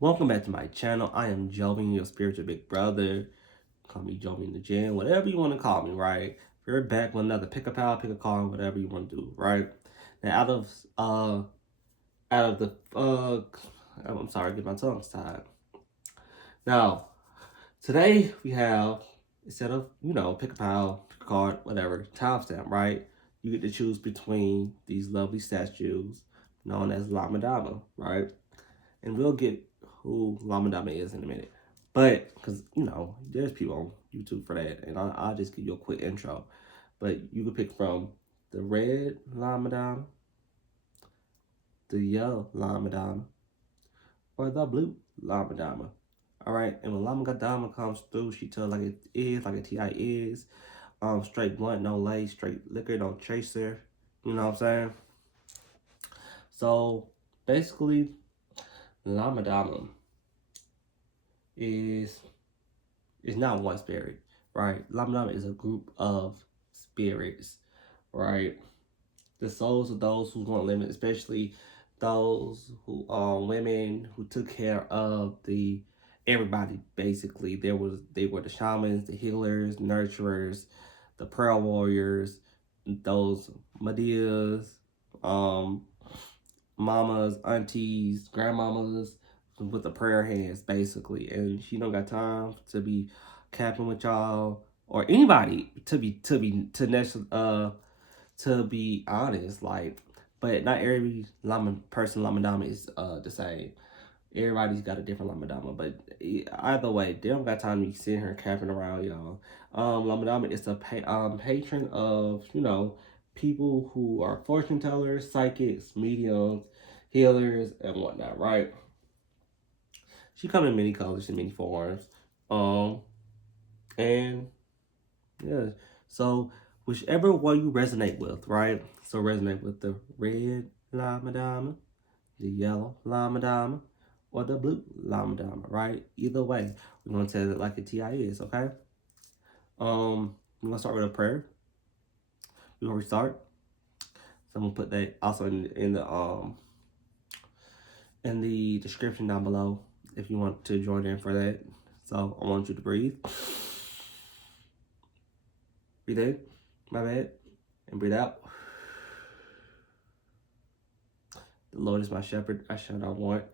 Welcome back to my channel. I am Joven, your spiritual big brother. Call me Joven the Gym, whatever you want to call me, right? We're back with another pick a pal, pick a call, whatever you want to do, right? Now out of the I'm sorry, get my tongue tied. Now, today we have, instead of, pick a pal, pick a card, whatever, timestamp, right? You get to choose between these lovely statues known as Lama Dama, right? And we'll get who Lama Dama is in a minute. But, because, there's people on YouTube for that, and I'll just give you a quick intro. But you can pick from the red Lama Dama, the yellow Lama Dama, or the blue Lama Dama. Alright, and when Lama Dama comes through, she tells like it is, like a TI is. Straight blunt, no lace, straight liquor, no chaser. You know what I'm saying? So, basically, Lama Dama is not one spirit, right? Lama Dama is a group of spirits, right? The souls of those who want limit, especially those who are women who took care of the everybody. Basically, they were the shamans, the healers, nurturers, the prayer warriors, those Medias, mamas, aunties, grandmamas with the prayer hands, basically. And she don't got time to be capping with y'all or anybody to be honest, like, but not every Lama Dama is the same. Everybody's got a different Lama Dama, but either way, they don't got time to be sitting here capping around y'all. Lama Dama is a patron of, people who are fortune tellers, psychics, mediums, healers, and whatnot, right? She come in many colors and many forms. And yeah, so whichever one you resonate with, right? So resonate with the red Lama Dama, the yellow Lama Dama, or the blue Lama Dama, right? Either way, we're gonna tell it like a TI is, okay? We're gonna start with a prayer. Before we start, so I'm gonna put that also in the description down below if you want to join in for that. So I want you to breathe. Breathe in, my bad, and breathe out. The Lord is my shepherd, I shall not want.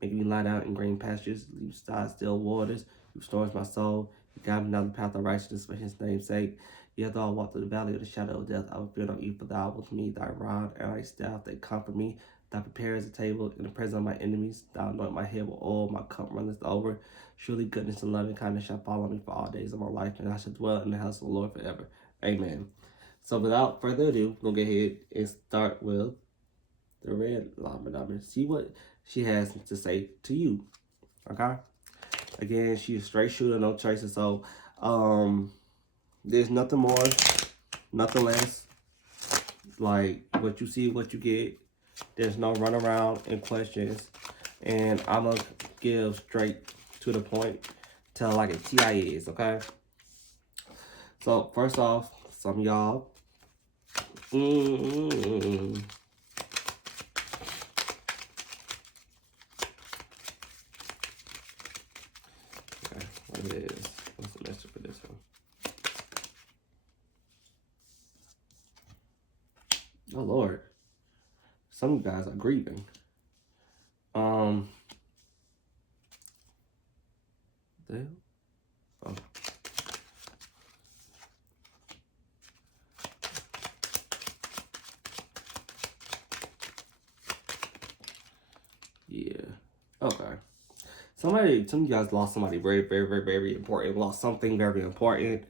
Making me lie down in green pastures, leave beside still waters. He restores my soul. He guides me down the path of righteousness for his name's sake. Yet though I walk through the valley of the shadow of death, I will fear no evil. Thou art with me, thy rod and thy staff, they comfort me. Thou prepares a table in the presence of my enemies. Thou anoint my head with oil, my cup runneth over. Surely goodness and loving kindness shall follow me for all days of my life, and I shall dwell in the house of the Lord forever. Amen. So without further ado, we'll go ahead and start with the red Lama Dama. See what she has to say to you. Okay? Again, she's a straight shooter, no chaser. So, there's nothing more, nothing less. Like, what you see, what you get. There's no run around and questions. And I'm going to give straight to the point. Tell like a TI is, okay? So, first off, some of y'all. What it is. What's the message for this one? Oh Lord. Some guys are grieving. The oh. Yeah. Okay. Some of you guys lost somebody very, very, very, very important. Lost something very important.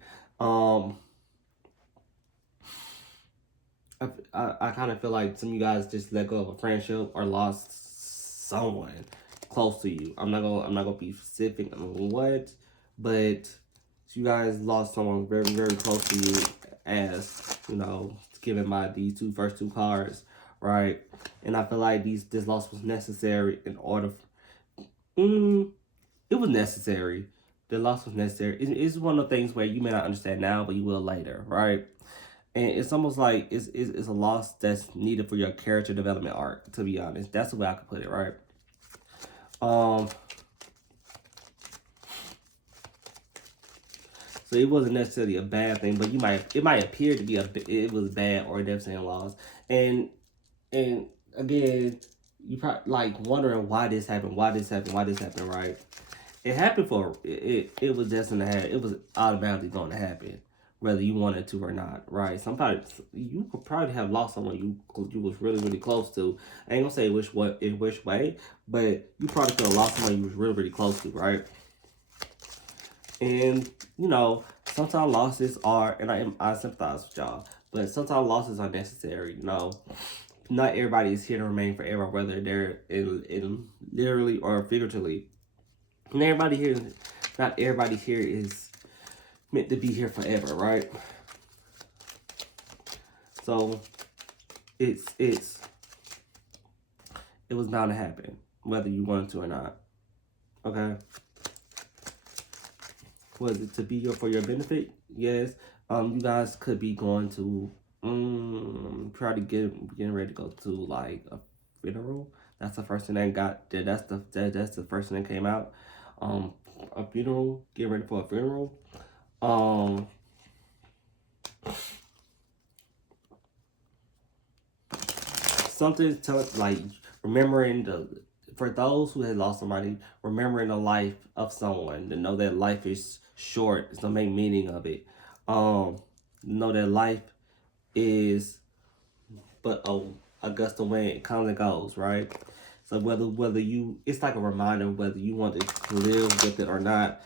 I kind of feel like some of you guys just let go of a friendship or lost someone close to you. I'm not gonna be specific on what, but you guys lost someone very, very close to you, as given by these first two cards, right? And I feel like this loss was necessary in order. It was necessary. The loss was necessary. It's one of the things where you may not understand now, but you will later, right? And it's almost like it's a loss that's needed for your character development arc, to be honest. That's the way I could put it, right? So it wasn't necessarily a bad thing, but it might appear to be it was bad or a devastating loss. And again, you probably like wondering why this happened, why this happened, right? It happened for it was destined to happen. It was automatically going to happen, whether you wanted to or not, right? Somebody you could probably have lost someone you was really close to. I ain't gonna say which way, but you probably could have lost someone you was really close to, right? And you know, sometimes losses are, and I sympathize with y'all, but sometimes losses are necessary. You know, not everybody is here to remain forever, whether they're in literally or figuratively. Not everybody here is meant to be here forever, right? So it was bound to happen, whether you wanted to or not. Okay. Was it to be for your benefit? Yes. You guys could be going to probably getting ready to go to like a funeral. That's the first thing that got there. That's the first thing that came out. A funeral. Get ready for a funeral. Something to like remembering for those who had lost somebody, remembering the life of someone, to know that life is short, is the main meaning of it. Know that life is but a gust of wind, it comes and goes, right? So whether you, it's like a reminder whether you want to live with it or not.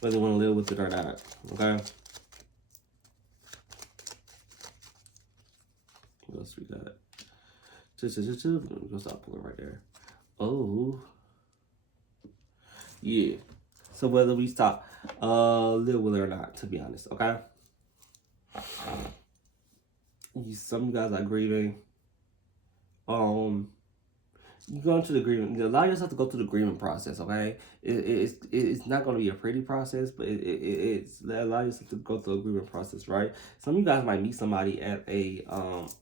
Whether you want to live with it or not, okay? What else we got? We're gonna stop pulling right there. Oh, yeah. So whether we stop live with it or not, to be honest, okay? Some of you guys are grieving. You go into the grieving. Allow yourself to go through the grieving process. Okay, it's not going to be a pretty process, but it's allow yourself to go through a grieving process. Right. Some of you guys might meet somebody at a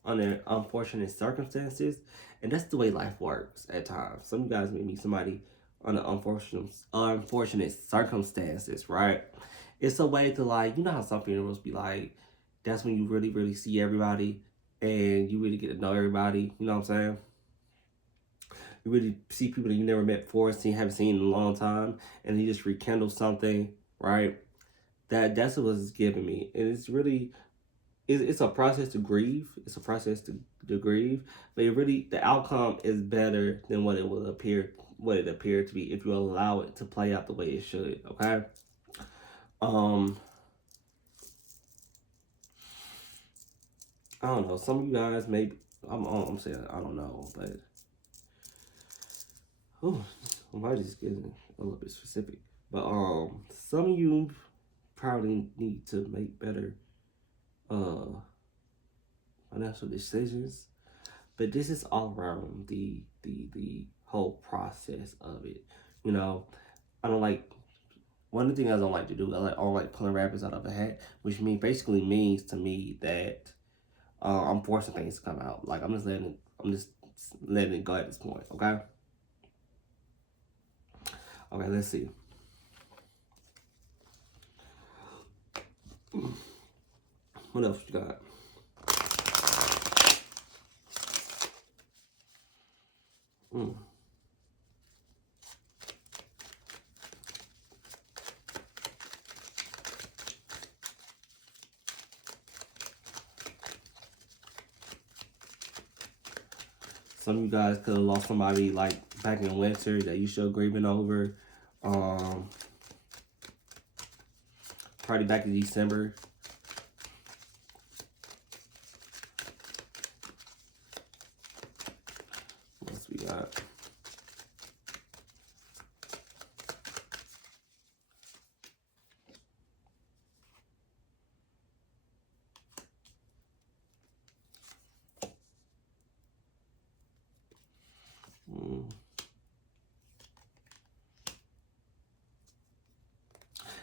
under unfortunate circumstances, and that's the way life works at times. Some of you guys may meet somebody under unfortunate circumstances. Right. It's a way to, like, you know how some funerals be like. That's when you really see everybody, and you really get to know everybody. You know what I'm saying? You really see people that you never met before, haven't seen in a long time, and you just rekindle something, right? That's what it's giving me, and it's really it's a process to grieve. It's a process to grieve, but the outcome is better than what it appeared to be if you allow it to play out the way it should. Okay. I don't know. Some of you guys maybe I'm saying I don't know, but oh, I just getting a little bit specific. But some of you probably need to make better financial decisions. But this is all around the whole process of it. You know, I don't like one of the things I don't like to do. I don't like pulling rabbits out of a hat, which basically means to me that I'm forcing things to come out. Like I'm just letting it go at this point. Okay. Okay. Let's see. What else you got? Some of you guys could have lost somebody like back in winter that you still grieving over. Probably back in December. What else we got?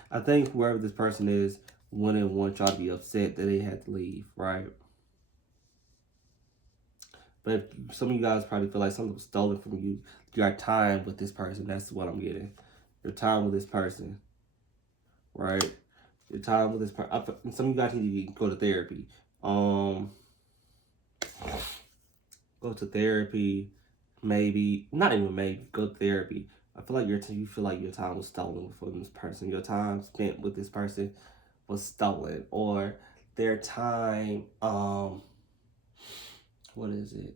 I think whoever this person is wouldn't want y'all to be upset that they had to leave, right? But if some of you guys probably feel like something was stolen from you, your time with this person. That's what I'm getting. Your time with this person, right? Your time with this person. Some of you guys need to go to therapy. Go to therapy. Maybe not even maybe go to therapy. I feel like you feel like your time was stolen from this person. Your time spent with this person was stolen, or their time. What is it?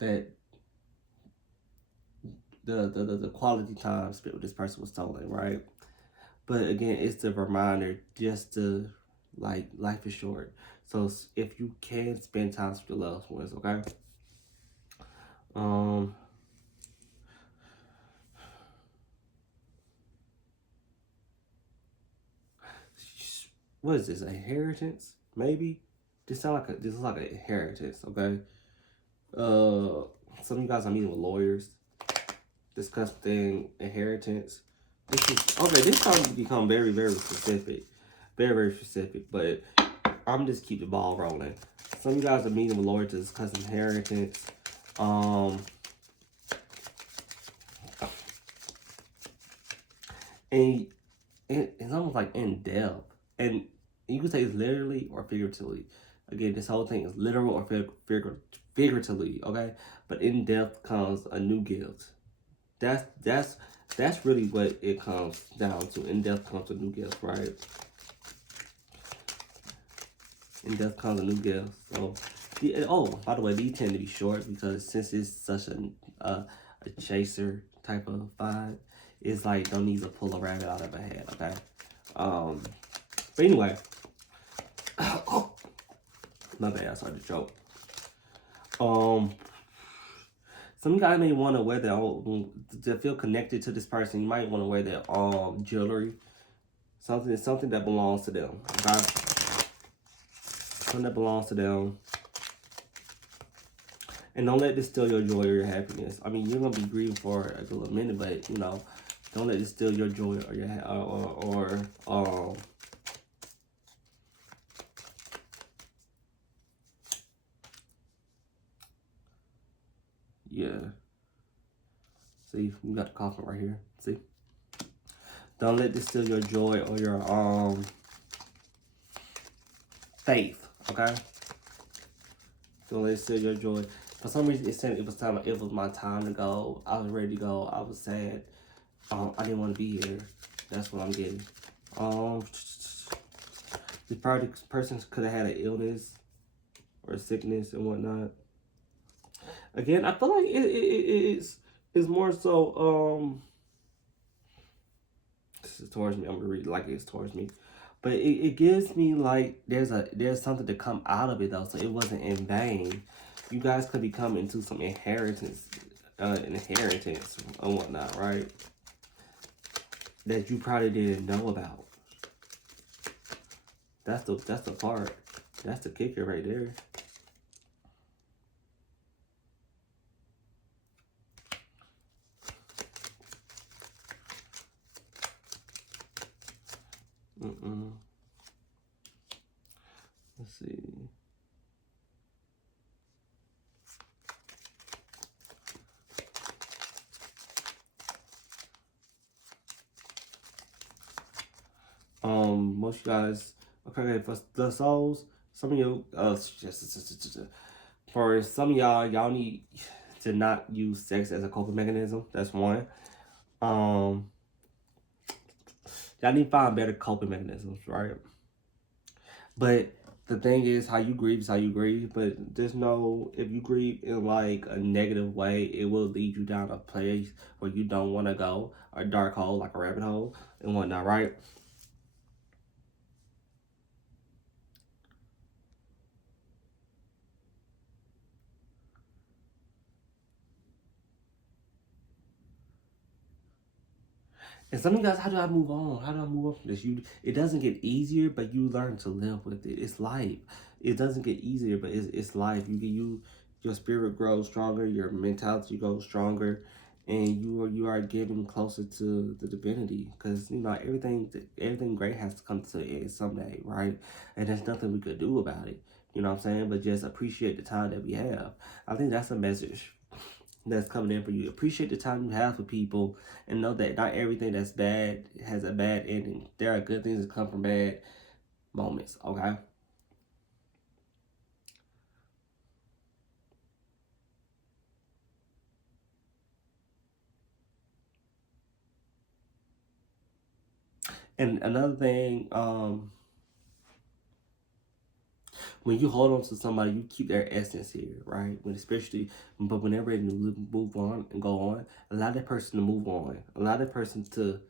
That the quality time spent with this person was stolen, right? But again, it's the reminder just to like life is short. So if you can spend time with your loved ones, okay? Um, what is this? Inheritance? Maybe. This is like an inheritance, okay? Some of you guys are meeting with lawyers, discussing inheritance. This is okay. This time to become very, very specific, very, very specific. But I'm just keep the ball rolling. Some of you guys are meeting with lawyers to discuss inheritance. And it's almost like in depth, and you can say it's literally or figuratively. Again, this whole thing is literal or figuratively, okay? But in depth comes a new gift. That's really what it comes down to. In depth comes a new gift, right? In depth comes a new gift. So, by the way, these tend to be short because since it's such a chaser type of vibe, it's like don't need to pull a rabbit out of a hat, okay? But anyway, oh, my bad, I started to choke. Some guys may want to wear their own to feel connected to this person. You might want to wear their jewelry, something that belongs to them. Okay, something that belongs to them. And don't let this steal your joy or your happiness. I mean, you're gonna be grieving for a little minute, but you know, don't let this steal your joy or your yeah. See, we got the coffin right here. See, don't let this steal your joy or your faith. Okay, don't let it steal your joy. For some reason, it said it was time. It was my time to go. I was ready to go. I was sad. I didn't want to be here. That's what I'm getting. This person could have had an illness or sickness and whatnot. Again, I feel like it's more so this is towards me. I'm gonna read it like it's towards me. But it gives me like there's something to come out of it though, so it wasn't in vain. You guys could be coming into some inheritance and whatnot, right? That you probably didn't know about. That's the part. That's the kicker right there. Let's see. Most guys, okay, for the souls, some of you, for some of y'all need to not use sex as a coping mechanism. That's one. Y'all need to find better coping mechanisms, right? But the thing is, how you grieve is how you grieve. But there's no, if you grieve in like a negative way, it will lead you down a place where you don't want to go, a dark hole, like a rabbit hole and whatnot, right? And some of you guys, how do I move on? How do I move on from this? It doesn't get easier, but you learn to live with it. It's life. It doesn't get easier, but it's life. Your spirit grows stronger, your mentality grows stronger, and you are getting closer to the divinity, because everything great has to come to an end someday, right? And there's nothing we could do about it. You know what I'm saying? But just appreciate the time that we have. I think that's a message that's coming in for you. Appreciate the time you have with people, and know that not everything that's bad has a bad ending. There are good things that come from bad moments. Okay. And another thing, when you hold on to somebody, you keep their essence here, right? But when they're ready to move on and go on, allow that person to move on. Allow that person to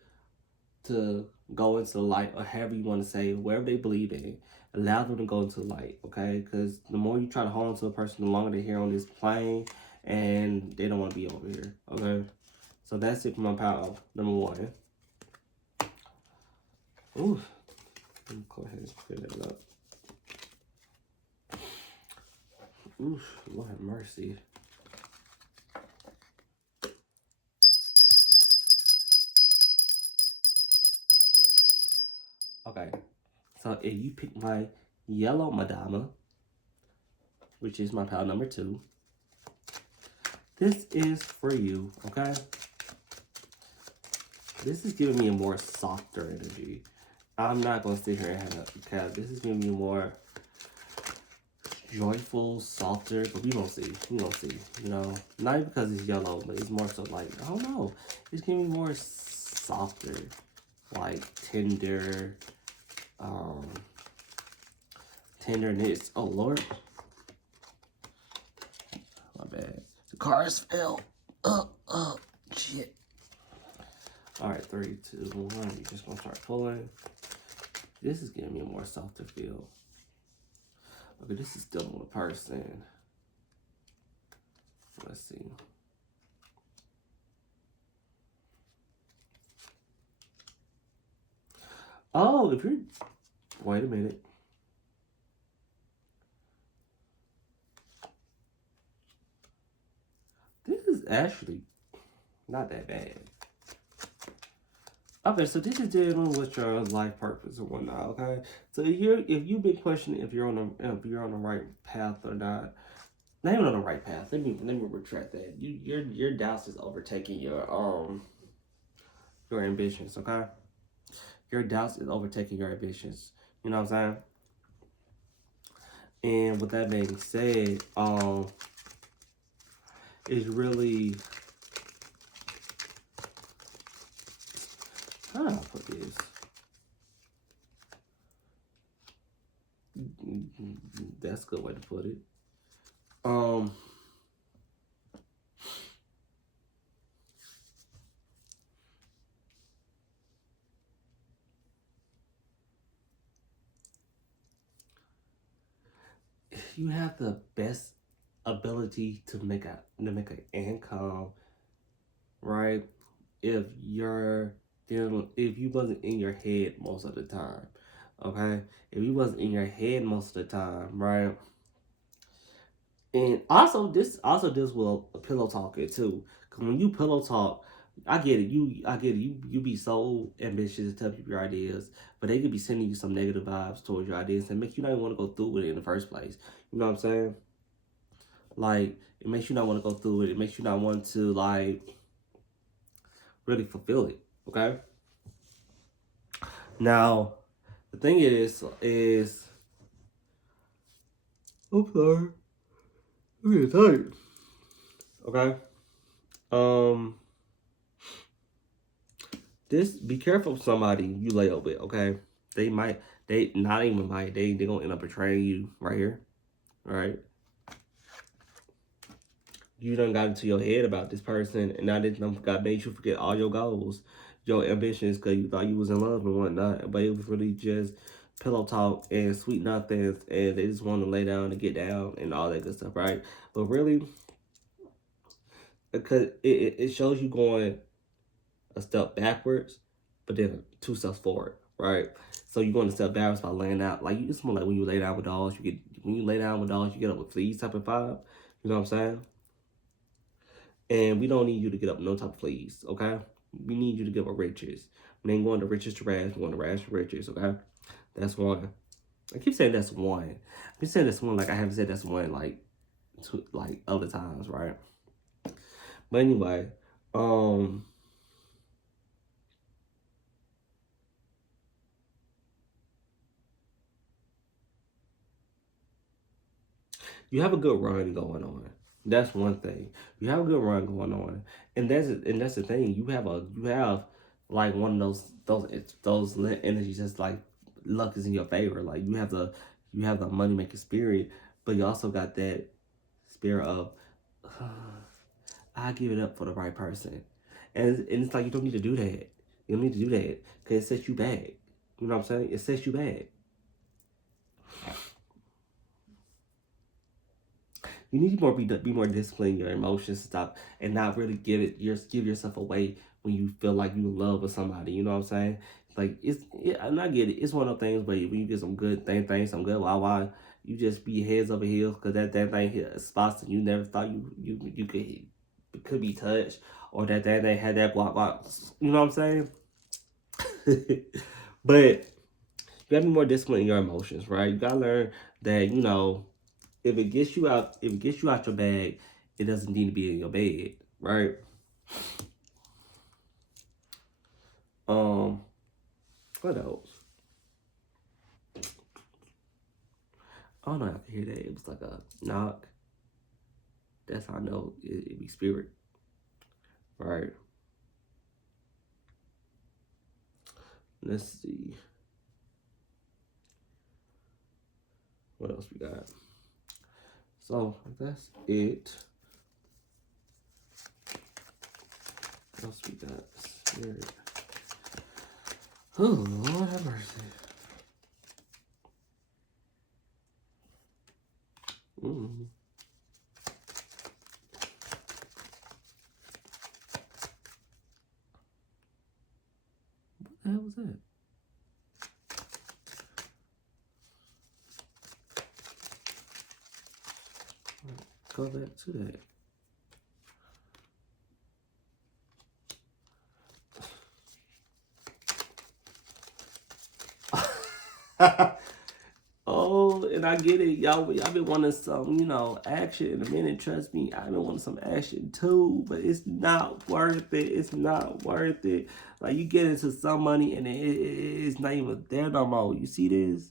go into the light, or however you want to say, wherever they believe in. Allow them to go into the light, okay? Because the more you try to hold on to a person, the longer they're here on this plane, and they don't want to be over here, okay? So that's it for my power number one. Ooh, let me go ahead and clear that up. Ooh, Lord have mercy. Okay, so if you pick my yellow Madonna, which is my pile number two, this is for you, okay? This is giving me a more softer energy. I'm not going to sit here and have a cat. This is giving me more joyful, softer, but we don't see. We don't see, you know? Not even because it's yellow, but it's more so like, I don't know. It's giving me more softer, like tender, um, tenderness. Oh, Lord. My bad. The cars fell. Shit. Alright, 3, 2, 1. You're just gonna start pulling. This is giving me a more softer feel. Okay, this is dealing with a person. Let's see. Oh, if you're... Wait a minute. This is actually not that bad. Okay, so this is dealing with your life purpose and whatnot. Okay, so if you've been questioning if you're on the right path or not even on the right path. Let me retract that. Your doubts is overtaking your ambitions. Okay, your doubts is overtaking your ambitions. You know what I'm saying? And with that being said, it's really, how do I put this? That's a good way to put it. You have the best ability to make an income, right? If if you wasn't in your head most of the time, okay? If you wasn't in your head most of the time, right? And also this will a pillow talker too. Cause when you pillow talk, I get it. You be so ambitious to tell people your ideas, but they could be sending you some negative vibes towards your ideas and make you not even want to go through with it in the first place. You know what I'm saying? Like, it makes you not want to go through it. It makes you not want to like really fulfill it. Okay. Now, the thing is, I'm sorry, I'm getting tired. Okay. Um, this be careful with somebody you lay up with. Okay. They not even might, they gonna end up betraying you right here. All right. You done got into your head about this person, and now they done got made you forget all your goals, your ambitions, because you thought you was in love and whatnot, but it was really just pillow talk and sweet nothings, and they just want to lay down and get down and all that good stuff, right? But really, because it shows you going a step backwards, but then two steps forward, right? So you're going to step backwards by laying out, like, it's more like when you lay down with dogs, when you lay down with dogs, you get up with fleas type of vibe. You know what I'm saying? And we don't need you to get up no type of please, okay? We need you to give up riches. We ain't going to riches to rags, we're going to rags to riches, okay? That's one. I keep saying that's one. I keep saying that's one like I haven't said that's one like like other times, right? But anyway, um, you have a good run going on. That's one thing. You have a good run going on, and that's the thing. You have like one of those energies that's like luck is in your favor. Like you have the money making spirit, but you also got that spirit of I give it up for the right person, and it's like you don't need to do that. You don't need to do that because it sets you back. You know what I'm saying? It sets you back. You need to be more disciplined in your emotions, stop and not really give yourself away when you feel like you in love with somebody. You know what I'm saying? Like and I get it. It's one of those things where when you get some good things, some good why you just be heads over heels because that thing hit spots that you never thought you could be touched, or that thing had that block. You know what I'm saying? But you gotta be more disciplined in your emotions, right? You gotta learn that if it gets you out, if it gets you out your bag, it doesn't need to be in your bed, right? Um, what else? I don't know. I can hear that. It was like a knock. That's how I know it be spirit, right? Let's see what else we got. So that's it. What else we got? Spirit. Oh Lord have mercy. Mm. What the hell was that? Go back to that. Oh, and I get it, y'all been wanting some, action in a minute. Trust me, I've been wanting some action too, but it's not worth it. It's not worth it. Like you get into some money and it's not even there no more. You see this?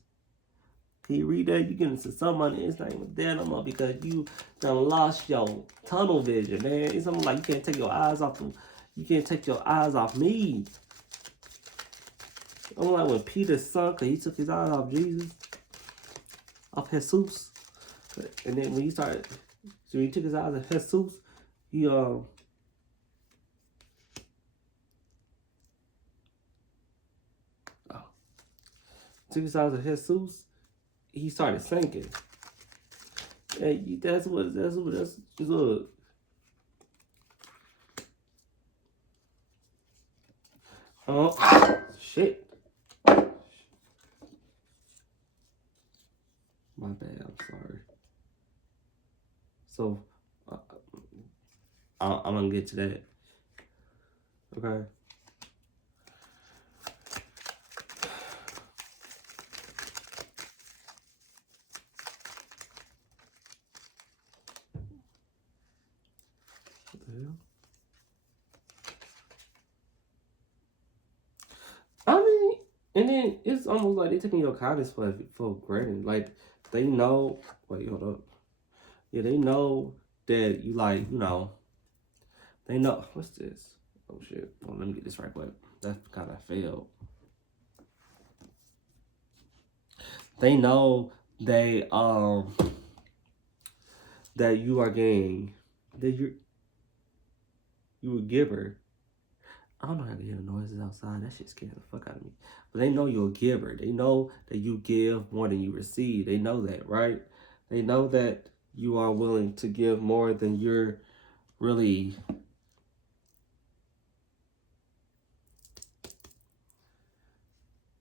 Can you read that? You get into some money, it's not even there no more because you done lost your tunnel vision, man. It's something like you can't take your eyes off them. You can't take your eyes off me. I'm like when Peter sunk, cause he took his eyes off Jesus, off Jesus. And then when he started, so he took his eyes off Jesus, he took his eyes off Jesus, he started sinking. And that's look. Oh shit. My bad, I'm sorry. So I'm gonna get to that. Okay. What the hell? I mean, and then it's almost like they taking your kindness for granted. Like they know. Wait, hold up. Yeah, they know that you They know what's this? Oh shit! Well, let me get this right quick. That kind of failed. They know that you are getting that you a giver. I don't know how to hear the noises outside. That shit scares the fuck out of me. But they know you're a giver. They know that you give more than you receive. They know that, right? They know that you are willing to give more than you're really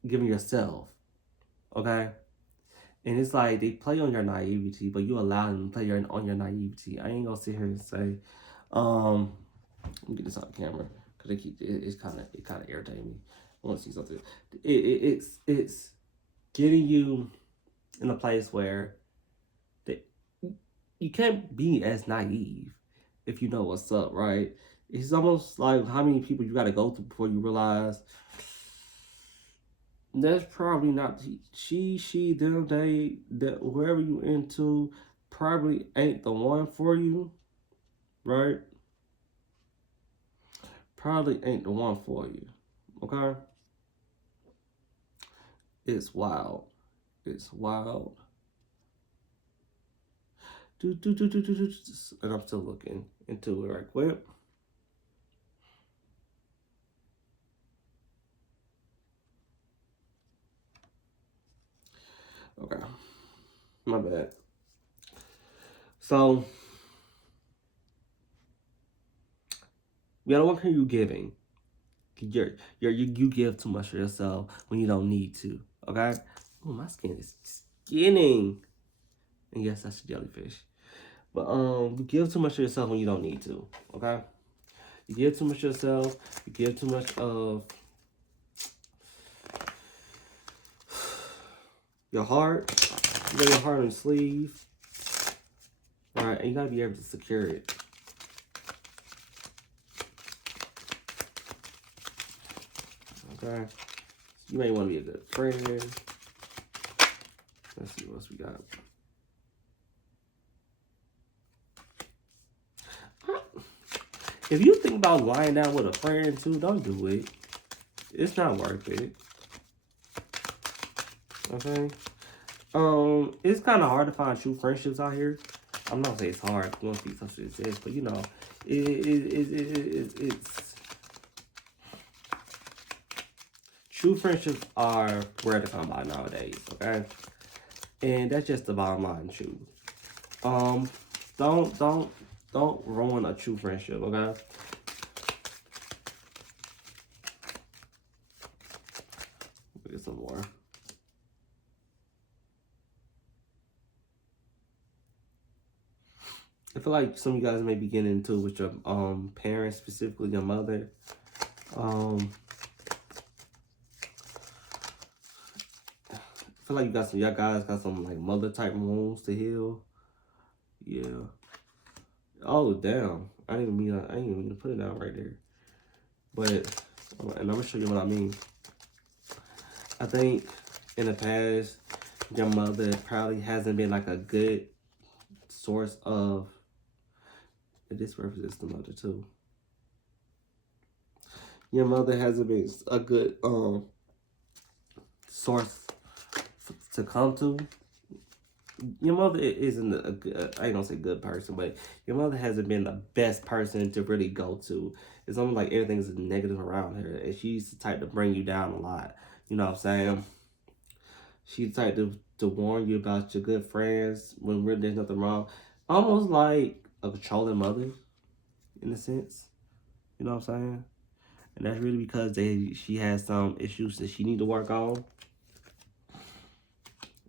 giving yourself. Okay? And it's like they play on your naivety, but you allow them to play on your naivety. I ain't gonna sit here and say, Let me get this off the camera because it kind of irritating me. I want to see something. It's getting you in a place where that you can't be as naive if you know what's up, right? It's almost like how many people you got to go through before you realize that's probably not she, them, they, that whoever you into probably ain't the one for you, right? Probably ain't the one for you. Okay? It's wild. It's wild. And I'm still looking into it right quick. Okay. My bad. So, the other one are you giving? You give too much of yourself when you don't need to. Okay? Oh, my skin is skinning. And yes, that's a jellyfish. But you give too much of yourself when you don't need to. Okay? You give too much of yourself. You give too much of your heart. You got your heart on your sleeve. Alright, and you gotta be able to secure it. Okay? You may want to be a good friend. Let's see what else we got. If you think about lying down with a friend too, don't do it. It's not worth it. Okay? It's kind of hard to find true friendships out here. I'm not saying it's hard. You want to see such as this, but you know, it's true friendships are rare to come by nowadays. Okay, and that's just the bottom line. True. Don't ruin a true friendship. Okay. Get some more. I feel like some of you guys may be getting into with your parents, specifically your mother. I feel like y'all guys got some like mother type wounds to heal. Yeah. Oh damn! I didn't even mean to put it down right there. But and I'm gonna show you what I mean. I think in the past, your mother probably hasn't been like a good source of. This represents the mother too. Your mother hasn't been a good source to come to. Your mother isn't a good, I ain't gonna say good person, but your mother hasn't been the best person to really go to. It's almost like everything's negative around her, and she's the type to bring you down a lot. You know what I'm saying? She's the type to warn you about your good friends when really there's nothing wrong. Almost like a controlling mother, in a sense. You know what I'm saying? And that's really because she has some issues that she need to work on,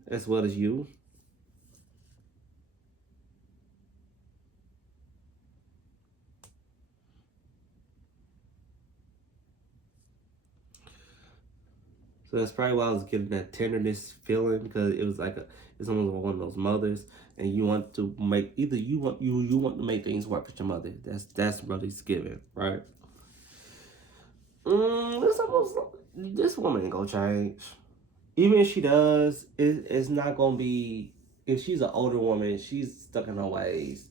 as well as you. So that's probably why I was getting that tenderness feeling, because it was like it's almost one of those mothers, and you want to make either you want to make things work with your mother. That's what it's given, right? It's almost this woman ain't gonna change. Even if she does, it's not gonna be. If she's an older woman, she's stuck in her ways.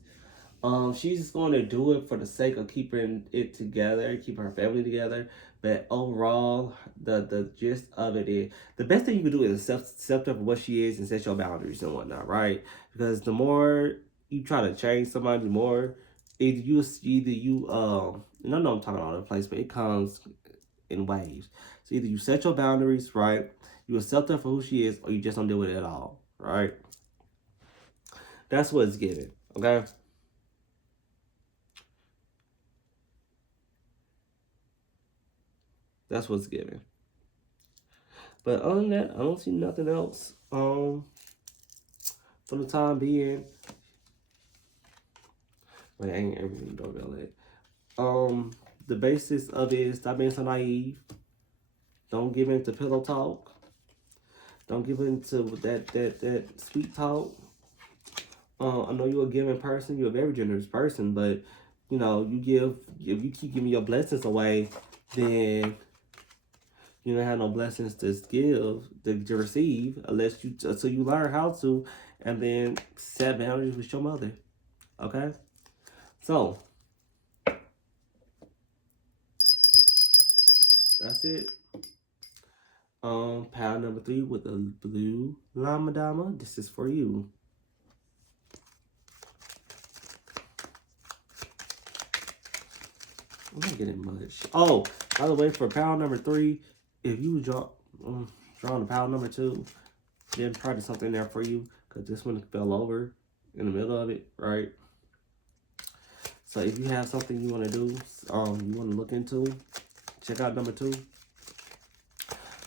She's going to do it for the sake of keeping it together, keeping her family together. But overall, the gist of it is the best thing you can do is accept her for what she is and set your boundaries and whatnot, right? Because the more you try to change somebody, the more either you and I know I'm talking all over the place, but it comes in waves. So either you set your boundaries, right? You accept her for who she is, or you just don't deal with it at all, right? That's what it's given, okay? That's what's given. But other than that, I don't see nothing else. For the time being, Wait, I ain't everything doorbell it. The basis of it is stop being so naive. Don't give in to pillow talk. Don't give in to that sweet talk. I know you're a giving person. You're a very generous person, but you know you give. If you keep giving your blessings away, then you don't have no blessings to give to receive unless you so you learn how to, and then set boundaries with your mother. Okay, so that's it. Pile number 3 with a blue llama dama. This is for you. I'm not getting much. Oh, by the way, for pile number 3, if you drawing a pile number 2, then probably something there for you because this one fell over in the middle of it, right? So if you have something you want to do, you want to look into, check out number 2.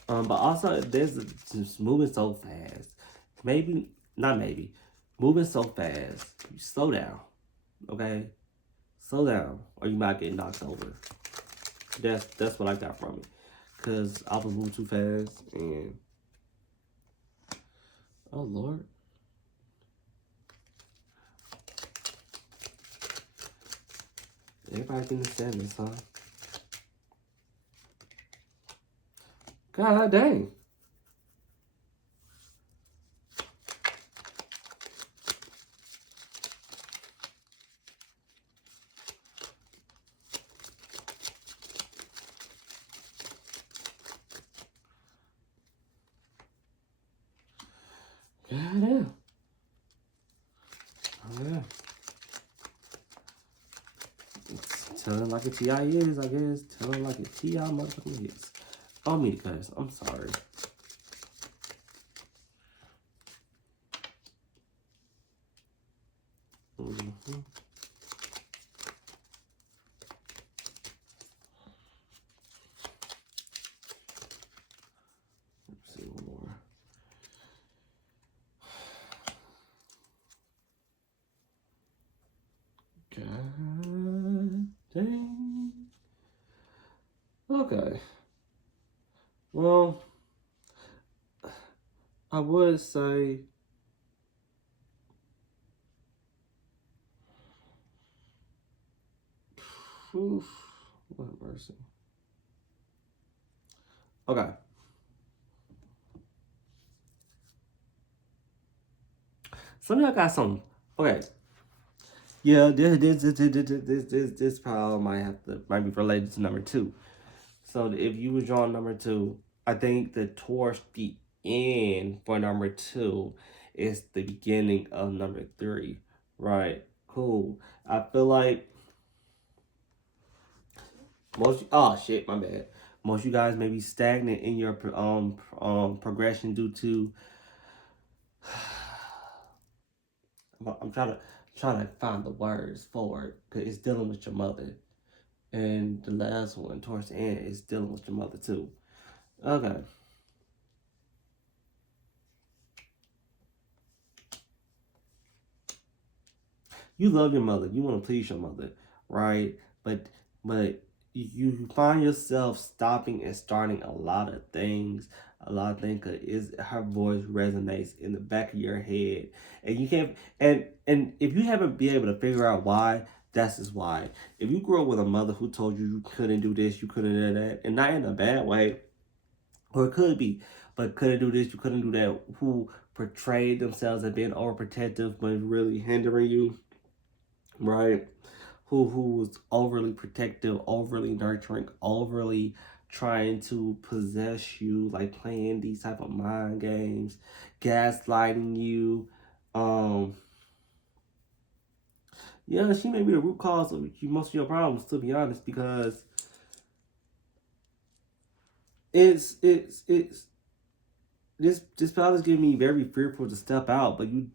But also there's just moving so fast. Maybe not maybe moving so fast. You slow down, okay? Slow down, or you might get knocked over. That's what I got from it, cause I was moving too fast and oh Lord. Everybody can understand this, huh? God dang. God damn. Oh yeah. Tell it like a TI is, I guess. Tell it like a TI motherfucking is. Oh me guys, I'm sorry. Mm-hmm. Let's see one more. God dang. Okay. Well, I would say oof, what mercy. Okay. Some of y'all got some. Okay. Yeah, this pile might be related to number 2. So if you was drawing number 2, I think that towards the end for number 2 is the beginning of number 3. Right. Cool. I feel like most oh shit, my bad. Most of you guys may be stagnant in your progression due to I'm trying to find the words for it because it's dealing with your mother. And the last one towards the end is dealing with your mother too. Okay. You love your mother. You want to please your mother, right? But you find yourself stopping and starting a lot of things. A lot of things cause is her voice resonates in the back of your head, and you can't. And if you haven't been able to figure out why, that's just why. If you grew up with a mother who told you you couldn't do this, you couldn't do that, and not in a bad way, or it could be, but couldn't do this, you couldn't do that, who portrayed themselves as being overprotective but really hindering you, right? Who was overly protective, overly nurturing, overly trying to possess you, like playing these type of mind games, gaslighting you. Um, yeah, she may be the root cause of most of your problems, to be honest, because it's this child is giving me very fearful to step out, but you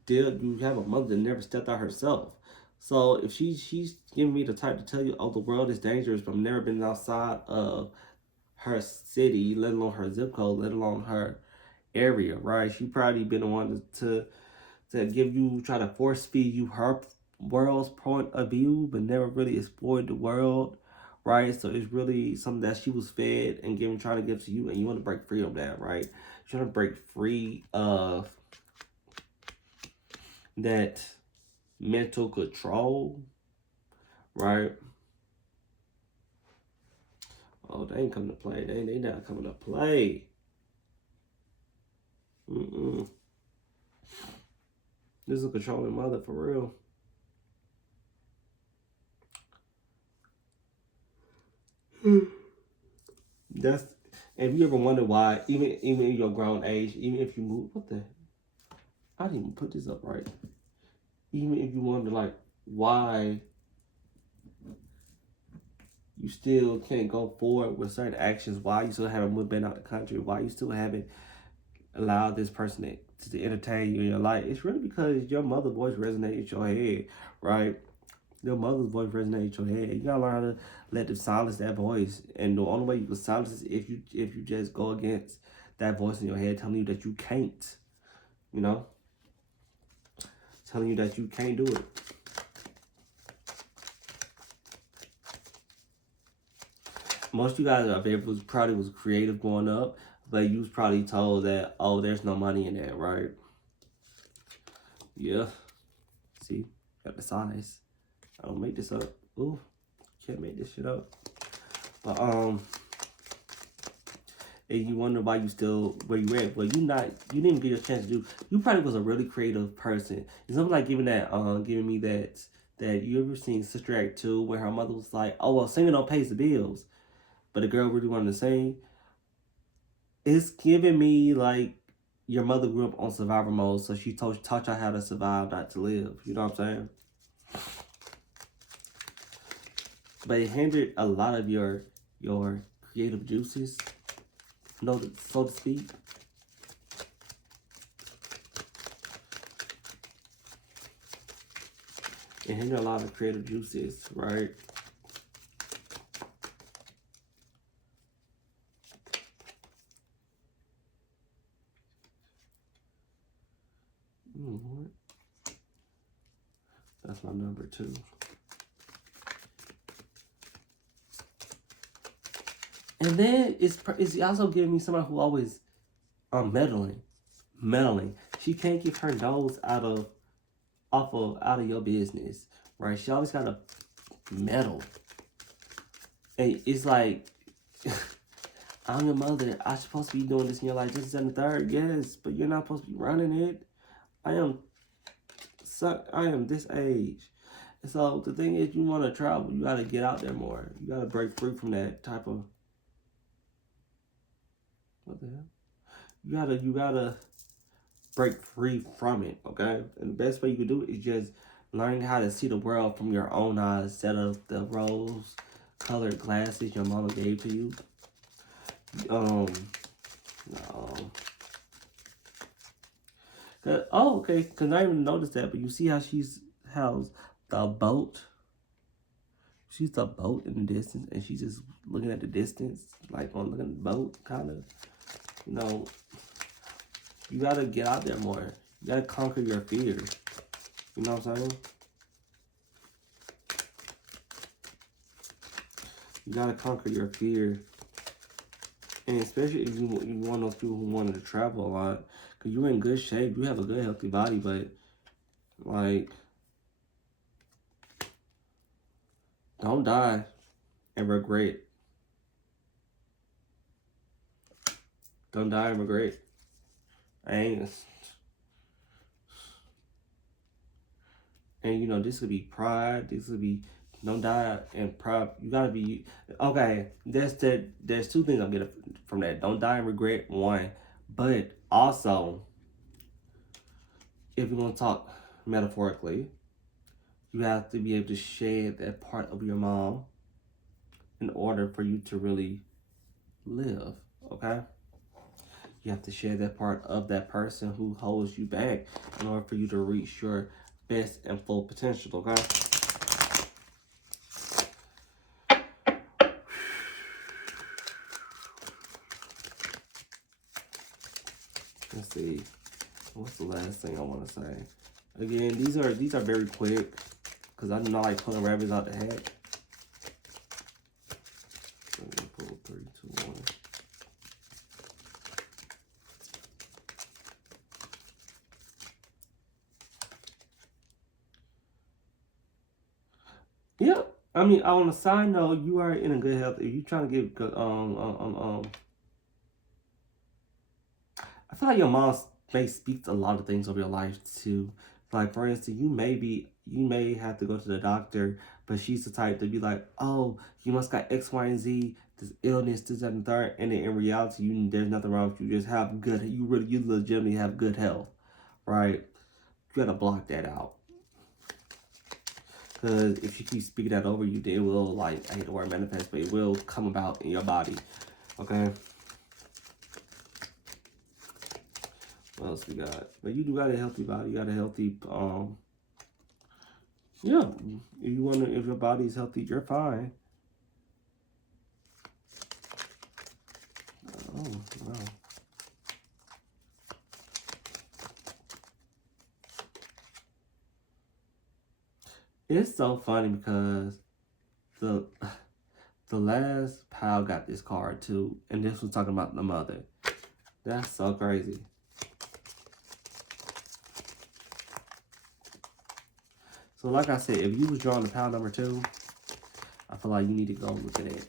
have a mother that never stepped out herself. So if she's giving me the type to tell you, oh, the world is dangerous, but I've never been outside of her city, let alone her zip code, let alone her area, right? She probably been the one to give you, try to force feed you her world's point of view, but never really explored the world, right? So it's really something that she was fed and given, trying to give to you, and you want to break free of that, right? You're trying to break free of that mental control, right? Oh, they ain't coming to play. They not coming to play. This is a controlling mother for real. That's, if you ever wonder why, even in your grown age, even if you move, what the, I didn't even put this up right. Even if you wonder like why you still can't go forward with certain actions, why you still haven't moved out the country, why you still haven't allowed this person to entertain you in your life, it's really because your mother's voice resonates in your head, right? Your mother's voice resonates in your head. You gotta learn how to let them silence that voice, and the only way you can silence is if you just go against that voice in your head telling you that you can't, you know, telling you that you can't do it. Most of you guys are probably was creative growing up, but you was probably told that, oh, there's no money in that, right? Yeah. See, got the size. I don't make this up. Ooh, can't make this shit up. But and you wonder why you still where you at. Well, you didn't get your chance to do. You probably was a really creative person. It's something like giving me that you ever seen Sister Act 2 where her mother was like, oh well, singing don't pay the bills, but the girl really wanted to sing. It's giving me like your mother grew up on survival mode, so she taught you how to survive, not to live. You know what I'm saying? But it hindered a lot of your creative juices, so to speak. It hindered a lot of creative juices, right? That's my number 2. And then it's also giving me someone who always meddling. She can't keep her nose out of your business, right? She always gotta meddle, and it's like, I'm your mother. I'm supposed to be doing this in your life. This is and the third, yes, but you're not supposed to be running it. I am this age. And so the thing is, you want to travel, you got to get out there more. You got to break free from that type of, what the hell? You gotta break free from it, okay? And the best way you can do it is just learning how to see the world from your own eyes instead of the rose-colored glasses your mama gave to you. No. Oh, okay, because I didn't even notice that, but you see how how's the boat? She's the boat in the distance, and she's just looking at the distance, like on looking at the boat, kind of. You know, you gotta get out there more. You gotta conquer your fears. You know what I'm saying? You gotta conquer your fear. And especially if you want those people who wanted to travel a lot. Because you're in good shape. You have a good, healthy body. But, like, don't die and regret. Don't die and regret. And, you know, this could be pride. This could be, don't die and pride. You gotta be, okay, there's 2 things I'm getting from that. Don't die and regret, 1. But also, if you're gonna talk metaphorically, you have to be able to shed that part of your mom in order for you to really live, okay? You have to share that part of that person who holds you back in order for you to reach your best and full potential, okay? Let's see. What's the last thing I want to say? Again, these are very quick. because I do not like pulling rabbits out the hat. I'm gonna pull 3, 2, 1. Yeah, I mean, on a side note, you are in a good health. If you're trying to get good, I feel like your mom may speak a lot of things over your life too. Like for instance, you may have to go to the doctor, but she's the type to be like, oh, you must got X, Y, and Z, this illness, this, that, and third, and then in reality, there's nothing wrong with you. You just have good, you legitimately have good health, right? You gotta block that out. Because if she keeps speaking that over you, then it will, like, I hate the word manifest, but it will come about in your body. Okay? What else we got? But you do got a healthy body. You got a healthy, yeah. If your body is healthy, you're fine. Oh, wow. It's so funny because the last pal got this card too, and this was talking about the mother. That's so crazy. So like I said, if you was drawing the pile number 2, I feel like you need to go look at it.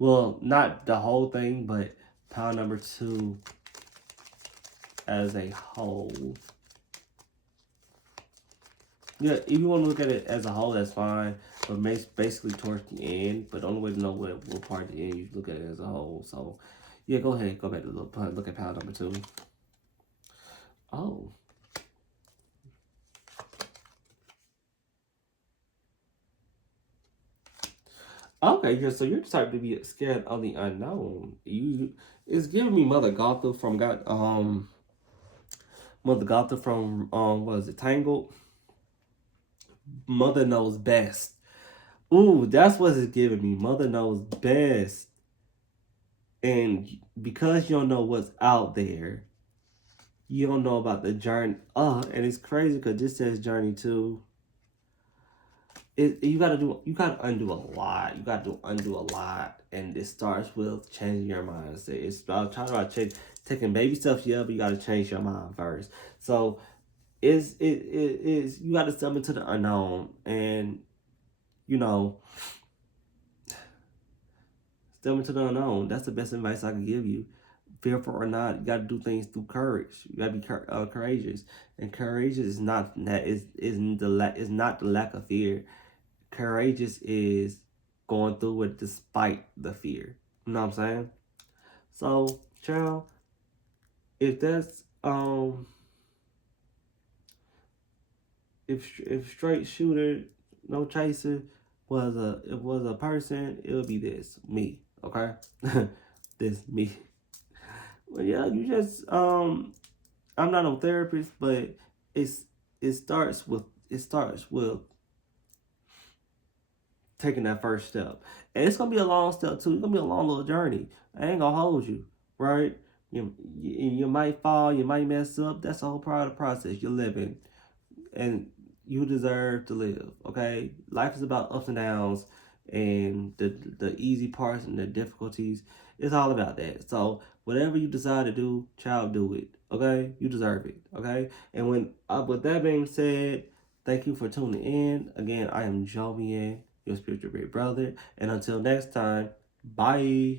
Well, not the whole thing, but pile number 2 as a whole. Yeah, if you want to look at it as a whole, that's fine. But basically towards the end. But the only way to know what part of the end, you look at it as a whole. So, yeah, go ahead. Go back to look at pile number 2. Oh. Okay, yeah, so you're the type to be scared of the unknown. It's giving me Mother Gotha from what is it, Tangled? Mother knows best. Ooh, that's what it's giving me. Mother knows best. And because you don't know what's out there, you don't know about the journey. And it's crazy because this says journey too. You gotta undo a lot. You gotta undo a lot, and it starts with changing your mindset. It's about talking about taking baby steps, yeah, but you gotta change your mind first. So you gotta step into the unknown, and you know, step into the unknown. That's the best advice I can give you. Fearful or not, you gotta do things through courage. You gotta be courageous, and courageous is not that is not the lack of fear. Courageous is going through it despite the fear. You know what I'm saying? So, child, if that's if straight shooter, no chaser was a person, it would be this me. Okay, this me. Well, yeah, you just I'm not a therapist, but it starts with taking that first step. And it's gonna be a long step too. It's gonna be a long little journey. I ain't gonna hold you, right? You might fall, you might mess up. That's the whole part of the process. You're living, and you deserve to live. Okay, life is about ups and downs, and the easy parts and the difficulties. It's all about that. So whatever you decide to do, child, do it. Okay, you deserve it. Okay, and with that being said, thank you for tuning in. Again, I am Jovian, your spiritual big brother. And until next time, bye.